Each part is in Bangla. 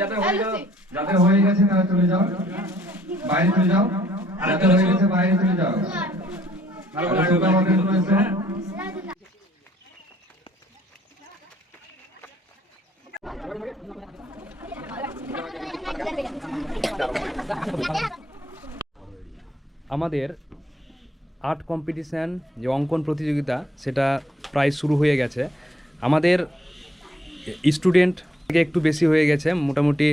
যাতে হয়ে যাও যাদের হয়ে গেছে তারা চলে যাও। বাইরে চলে যাও। যাদের হয়ে গেছে বাইরে চলে যাও। ভালো আর করে তোমরা আমাদের আর্ট কম্পিটিশান যে অঙ্কন প্রতিযোগিতা সেটা প্রায় শুরু হয়ে গেছে। আমাদের স্টুডেন্ট একটু বেশি হয়ে গেছে। মোটামুটি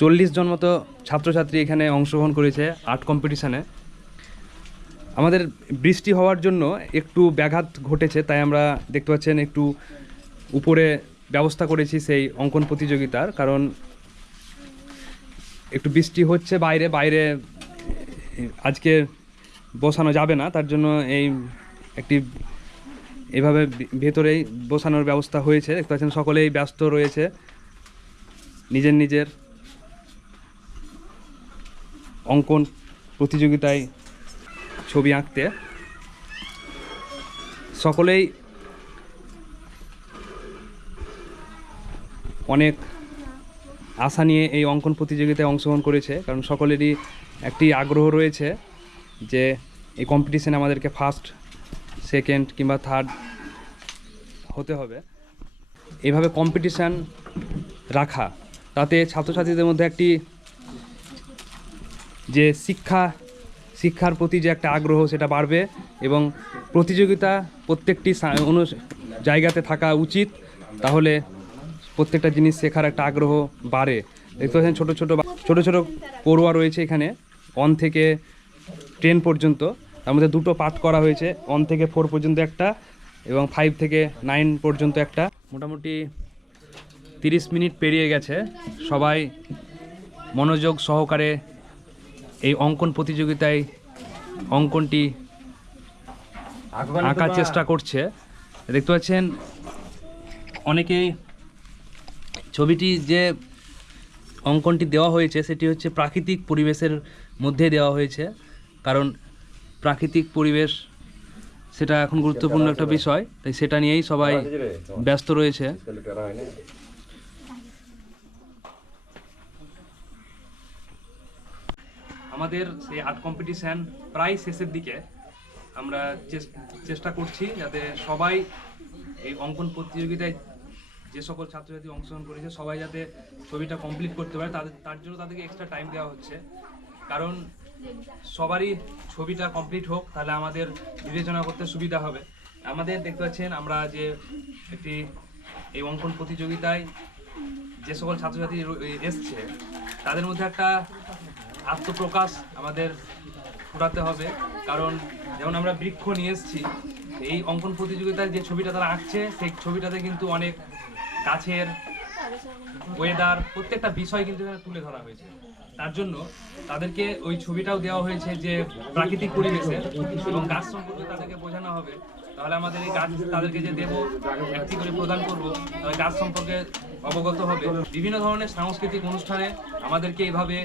চল্লিশ জন মতো ছাত্রছাত্রী এখানে অংশগ্রহণ করেছে আর্ট কম্পিটিশানে আমাদের বৃষ্টি হওয়ার জন্য একটু ব্যাঘাত ঘটেছে, তাই আমরা দেখতে পাচ্ছেন একটু উপরে ব্যবস্থা করেছি সেই অঙ্কন প্রতিযোগিতার, কারণ একটু বৃষ্টি হচ্ছে বাইরে বাইরে আজকে বসানো যাবে না, তার জন্য এই একটি এভাবে ভেতরেই বসানোর ব্যবস্থা হয়েছে। দেখতে পাচ্ছেন সকলেই ব্যস্ত রয়েছে। নিজের নিজের অঙ্কন প্রতিযোগিতায় ছবি আঁকতে। সকলেই অনেক আশা নিয়ে এই অঙ্কন প্রতিযোগিতায় অংশগ্রহণ করেছে, কারণ সকলেরই একটি আগ্রহ রয়েছে যে এই কম্পিটিশনে আমাদেরকে ফার্স্ট সেকেন্ড কিংবা থার্ড হতে হবে। এভাবে কম্পিটিশান রাখা, তাতে ছাত্রছাত্রীদের মধ্যে একটি যে শিক্ষা, শিক্ষার প্রতি যে একটা আগ্রহ সেটা বাড়বে এবং প্রতিযোগিতা প্রত্যেকটি অনু জায়গাতে থাকা উচিত। তাহলে প্রত্যেকটা জিনিস শেখার একটা আগ্রহ বাড়ে। দেখতে পাচ্ছেন ছোটো ছোটো ছোটো ছোটো পড়ুয়া রয়েছে এখানে ওয়ান থেকে টেন পর্যন্ত। তার মধ্যে দুটো পাঠ করা হয়েছে ওয়ান থেকে ফোর পর্যন্ত একটা এবং ফাইভ থেকে নাইন পর্যন্ত একটা। মোটামুটি তিরিশ মিনিট পেরিয়ে গেছে। সবাই মনোযোগ সহকারে এই অঙ্কন প্রতিযোগিতায় অঙ্কনটি আঁকার চেষ্টা করছে। দেখতে পাচ্ছেন অনেকেই ছবিটি যে অঙ্কনটি দেওয়া হয়েছে সেটি হচ্ছে প্রাকৃতিক পরিবেশের মধ্যে দেওয়া হয়েছে। কারণ প্রাকৃতিক পরিবেশ সেটা এখন গুরুত্বপূর্ণ একটা বিষয়, তাই সেটা নিয়েই সবাই ব্যস্ত রয়েছে। আমাদের সেই আর্ট কম্পিটিশান প্রায় শেষের দিকে আমরা চেষ্টা করছি যাতে সবাই এই অঙ্কন প্রতিযোগিতায় যে সকল ছাত্রছাত্রী অংশগ্রহণ করেছে সবাই যাতে ছবিটা কমপ্লিট করতে পারে, তাদের, তার জন্য তাদেরকে এক্সট্রা টাইম দেওয়া হচ্ছে। কারণ সবারই ছবিটা কমপ্লিট হোক, তাহলে আমাদের বিবেচনা করতে সুবিধা হবে। আমাদের দেখতে পাচ্ছেন, আমরা যে একটি, এই অঙ্কন প্রতিযোগিতায় যে সকল ছাত্রছাত্রী এসছে, তাদের মধ্যে একটা আত্মপ্রকাশ আমাদের ফোটাতে হবে। কারণ যেমন আমরা বৃক্ষ নিয়ে এসেছি, এই অঙ্কন প্রতিযোগিতায় যে ছবিটা তারা আঁকছে, সেই ছবিটাতে কিন্তু অনেক গাছের ওয়েদার প্রত্যেকটা বিষয় কিন্তু এখানে তুলে ধরা হয়েছে। তার জন্য তাদেরকে ওই ছবিটাও দেওয়া হয়েছে যে প্রাকৃতিক পরিবেশে এবং গাছ সম্পর্কে তাদেরকে বোঝানো হবে। তাহলে আমাদের এই গাছ তাদেরকে যে দেবো, একটি করে প্রদান করব, তাহলে গাছ সম্পর্কে অবগত হবে। বিভিন্ন ধরনের সাংস্কৃতিক অনুষ্ঠানে আমাদেরকে এইভাবে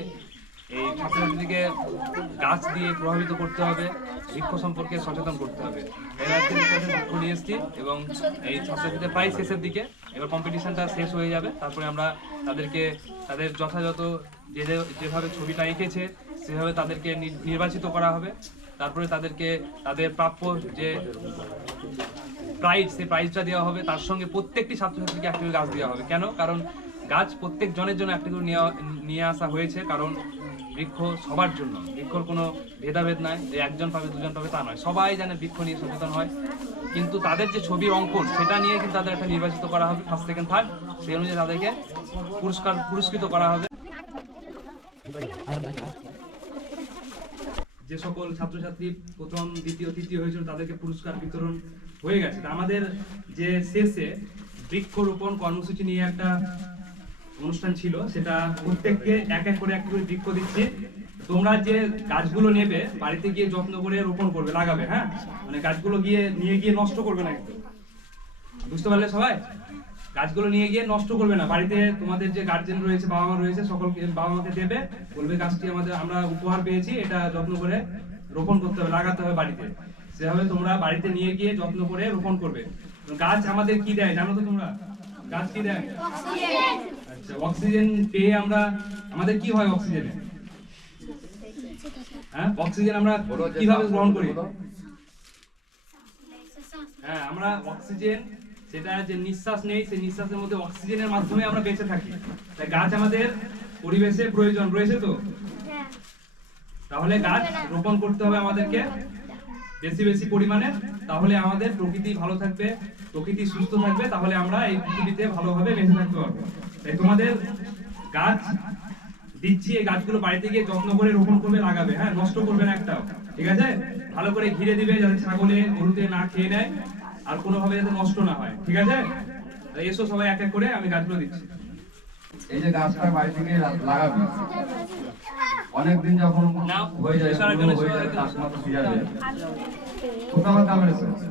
এই ছাত্রছাত্রীদেরকে গাছ দিয়ে প্রভাবিত করতে হবে, বৃক্ষ সম্পর্কে সচেতন করতে হবে। নিয়ে এসেছি এবং এই ছাত্রছাত্রীদের প্রায় শেষের দিকে। এবার কম্পিটিশনটা শেষ হয়ে যাবে। তারপরে আমরা তাদেরকে, তাদের যথাযথ যে যেভাবে ছবিটা এঁকেছে, সেভাবে তাদেরকে নির্বাচিত করা হবে। তারপরে তাদেরকে, তাদের প্রাপ্য যে প্রাইজ সেই প্রাইজটা দেওয়া হবে। তার সঙ্গে প্রত্যেকটি ছাত্রছাত্রীকে একটা গাছ দেওয়া হবে। কেন? কারণ গাছ প্রত্যেক জনের জন্য একটা করে নিয়ে আসা হয়েছে। কারণ বৃক্ষ সবার জন্য। বৃক্ষর কোনো ভেদাভেদ নাই, যে একজন পাবে, দুজন পাবে, তা নয়। সবাই যেন বৃক্ষ নিয়ে সচেতন হয়। কিন্তু তাদের যে ছবি অঙ্কন, সেটা নিয়ে কিন্তু তাদের একটা নির্বাচিত করা হবে ফার্স্ট সেকেন্ড থার্ড সেই অনুযায়ী তাদেরকে পুরস্কার, পুরস্কৃত করা হবে। যে সকল ছাত্রছাত্রী প্রথম, দ্বিতীয়, তৃতীয় হয়েছিল, তাদেরকে পুরস্কার বিতরণ হয়ে গেছে। আমাদের যে শেষে বৃক্ষরোপণ কর্মসূচি নিয়ে একটা অনুষ্ঠান ছিল, সেটা প্রত্যেককে এক এক করে এক করে বৃক্ষ দিচ্ছি। তোমরা যে গাছগুলো নেবে, বাড়িতে গিয়ে যত্ন করে রোপণ করবে, লাগাবে হ্যাঁ? মানে গাছগুলো গিয়ে নিয়ে গিয়ে নষ্ট করবে না কিন্তু। বুঝতে পারলে সবাই? গাছগুলো নিয়ে গিয়ে নষ্ট করবে না। বাড়িতে তোমাদের যে গার্জেন রয়েছে বাবা মা রয়েছে, সকলকে বাবা মাকে দেবে, বলবে গাছটি আমাদের, আমরা উপহার পেয়েছি, এটা যত্ন করে রোপণ করতে হবে, লাগাতে হবে বাড়িতে। সেভাবে তোমরা বাড়িতে নিয়ে গিয়ে যত্ন করে রোপণ করবে। গাছ আমাদের কি দেয়? জানো তো তোমরা? গাছ কি দেয়? অক্সিজেন পেয়ে আমরা আমাদের কি হয় অক্সিজেনে? হ্যাঁ অক্সিজেন আমরা কীভাবে গ্রহণ করি? হ্যাঁ আমরা অক্সিজেন সেটা যে নিঃশ্বাস নেই সেই নিঃশ্বাসের মধ্যে অক্সিজেনের মাধ্যমে আমরা বেঁচে থাকি। তাই গাছ আমাদের পরিবেশে প্রয়োজন রয়েছে তো? তাহলে গাছ রোপণ করতে হবে আমাদেরকে। বেশি বেশি পরিমাণে, তাহলে আমাদের প্রকৃতি ভালো থাকবে, প্রকৃতি সুস্থ থাকবে, তাহলে আমরা এই পৃথিবীতে ভালোভাবে বেঁচে থাকতে পারব। তাই তোমাদের গাছ দিচ্ছি, এই গাছগুলো বাড়িতে গিয়ে যত্ন করে রোপণ করবে, লাগাবে। হ্যাঁ নষ্ট করবে না একটাও। ঠিক আছে? ভালো করে ঘিরে দিবে যাতে ছাগলে গরুতে না খেয়ে নেয় আর কোনোভাবে যাতে নষ্ট না হয়। ঠিক আছে? এসো সবাই এক এক করে, আমি গাছগুলো দিচ্ছি। এই যে গাছটা বাড়ি থেকে লাগাবি। অনেকদিন যখন হয়ে যায় হয়ে কোথাও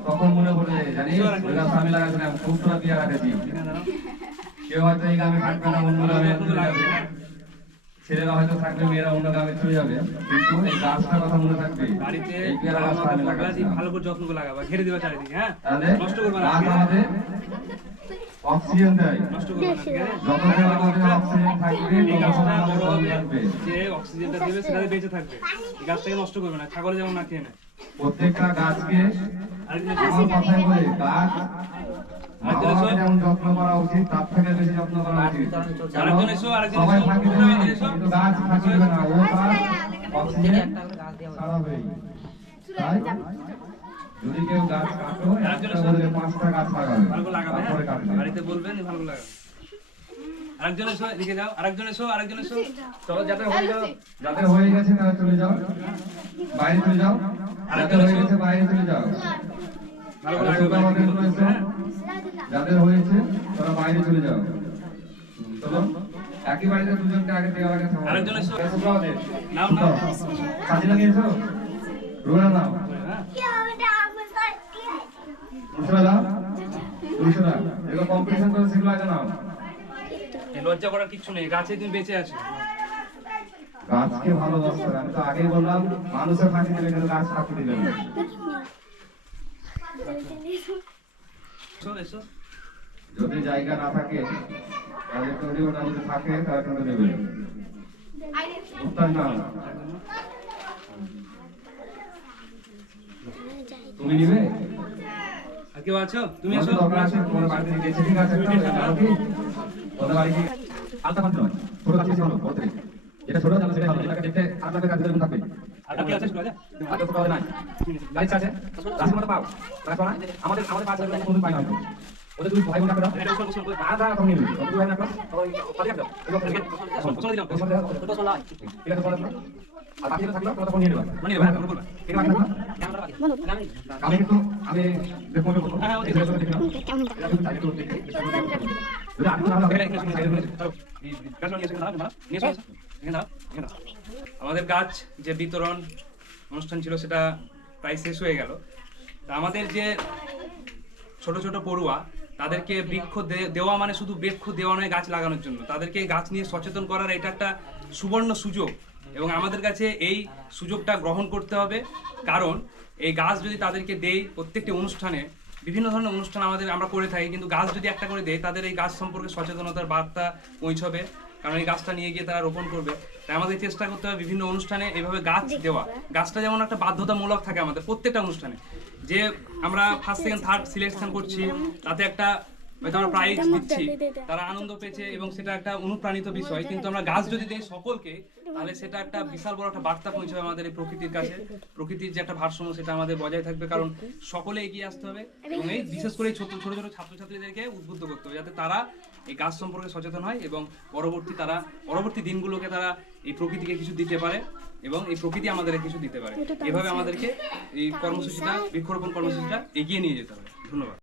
তখন মনে পড়ে জানিস ওই গাছ আমি লাগাছিলাম খুব তোরা দিয়ে রাখেছি কেউ হয়তো এই গ্রামে থাকবে না অন্য গ্রামে ছেলেরা হয়তো থাকবে মেয়েরা অন্য গ্রামে চলে যাবে। কিন্তু এই গাছটার কথা মনে থাকবে বাড়িতে এই পেয়ারা গাছটা ভালো করে যত্ন করে লাগাবা ঘিরে দিবা চারিদিকে হ্যাঁ? তাহলে নষ্ট করবে না। অক্সিজেন দেয়। নষ্ট করবে না। যখন দেওয়া অক্সিজেন থাকবে আমাদের থাকবে যে অক্সিজেনটা দেবে সেটা বেঁচে থাকবে। এই গাছটাকে নষ্ট করবে না। ছাগলে যেমন না খেয়ে নেয়। প্রত্যেকটা গাছকে আমার কথাই বলে গাছ যেমন যত্ন করা উচিত তার থেকে বেশি যত্ন করা উচিত। আরেকজন এসো, আরেকজন সবাই আমাদের এসো। কিন্তু গাছ ফাঁকি দেবে না। ও গাছ অক্সিজেন ছাড়াবেই। তাই? যদি কেউ গাছ কাটো একটা। পাঁচটা গাছ লাগাবে। তারপরে হ্যাঁ? কাটবে। বাড়িতে বলবেন ভালো করে লাগাবে। আরেকজন এসো এদিকে যাও আরেকজন এসো আরেকজন এসো চলো যাতে হয়ে যাও। যাদের হয়ে গেছে তারা চলে যাও। বাইরে চলে যাও। হয়ে গেছে বাইরে চলে যাও। ভালো লাগাবে? যাদের হয়েছে তারা বাইরে চলে যাও। চলো একই বাড়িতে দুজনকে আগে দেওয়া আগে থাকো আরেকজন এসো। এসো নাও, নাও। কাজে লাগিয়েছো রোনা নাও। মুসরা দাও। এগুলো কম্পিটিশন করে সেগুলো আগে নাও। লজ্জা করার কিছু নেই গাছে তুমি বেঁচে আছো। গাছকে ভালোবাসতে আমি তো আগেই বললাম মানুষের ফাঁকি দিলে কিন্তু গাছ ফাঁকি না। যদি জায়গা না থাকে তাহলে তৈরি ওটা যদি থাকে কিন্তু দেবে। উত্তর না তুমি নিবে? আর কেউ আছো? তুমি এসো তোমার বাড়িতে গেছে ঠিক আছে আলতা পাত্র ছোট কাছে ভালো বড় থেকে যেটা ছোট জানো সেটা ভালো এটাকে দেখতে খারাপ কাছে এরকম থাকবে। আর কেউ আছে শোনা আর তো পাওয়া নাই গাড়ি আছে রাস্তার মধ্যে পাও। আমাদের আমাদের পাঁচ হাজার কোনো পাই না ওদের দুই ভাই বোন এটা তুমি নিবি ভাই রাখো পারি রাখো এগুলো করে বসো, বসো দিলাম। ঠিক আছে বলো। আর বাকি থাকল? তোমরা ফোন নিয়ে নেবা। নেবা, বলবা। ঠিক আছে আমি কিন্তু আমি দেখব আমি বলব হ্যাঁ, ওই দেখো দেখো তো দেখে না চলো। নিয়ে এসো। নিয়ে এসো, এখানে এখানে দাঁড়াও। আমাদের গাছ যে বিতরণ অনুষ্ঠান ছিল সেটা প্রায় শেষ হয়ে গেল। তা আমাদের যে ছোট ছোট পড়ুয়া তাদেরকে বৃক্ষ দেওয়া মানে শুধু বৃক্ষ দেওয়া নয় গাছ লাগানোর জন্য। তাদেরকে গাছ নিয়ে সচেতন করার এটা একটা সুবর্ণ সুযোগ। এবং আমাদের কাছে এই সুযোগটা গ্রহণ করতে হবে। কারণ এই গাছ যদি তাদেরকে দেই প্রত্যেকটি অনুষ্ঠানে বিভিন্ন ধরনের অনুষ্ঠান আমাদের আমরা করে থাকি। কিন্তু গাছ যদি একটা করে দেয় তাদের এই গাছ সম্পর্কে সচেতনতার বার্তা পৌঁছবে। কারণ এই গাছটা নিয়ে গিয়ে তারা রোপণ করবে। তাই আমাদের চেষ্টা করতে হবে বিভিন্ন অনুষ্ঠানে এইভাবে গাছ দেওয়া। গাছটা যেমন একটা বাধ্যতামূলক থাকে আমাদের প্রত্যেকটা অনুষ্ঠানে। যে আমরা ফার্স্ট সেকেন্ড থার্ড সিলেকশন করছি তাতে একটা হয়তো আমরা প্রাইজ দিচ্ছি। তারা আনন্দ পেয়েছে এবং সেটা একটা অনুপ্রাণিত বিষয়। কিন্তু আমরা গাছ যদি দিই সকলকে তাহলে সেটা একটা বিশাল বড় একটা বার্তা পৌঁছাবে আমাদের এই প্রকৃতির কাছে। প্রকৃতির যে একটা ভারসাম্য সেটা আমাদের বজায় থাকবে। কারণ সকলে এগিয়ে আসতে হবে এবং এই বিশেষ করে ছোট ছোট ছোট ছাত্রছাত্রীদেরকে উদ্বুদ্ধ করতে হবে যাতে তারা এই গাছ সম্পর্কে সচেতন হয় এবং পরবর্তী তারা পরবর্তী দিনগুলোকে তারা এই প্রকৃতিকে কিছু দিতে পারে এবং এই প্রকৃতি আমাদের কিছু দিতে পারে। এভাবে আমাদেরকে এই কর্মসূচিটা বৃক্ষরোপণ কর্মসূচিটা এগিয়ে নিয়ে যেতে হবে। ধন্যবাদ।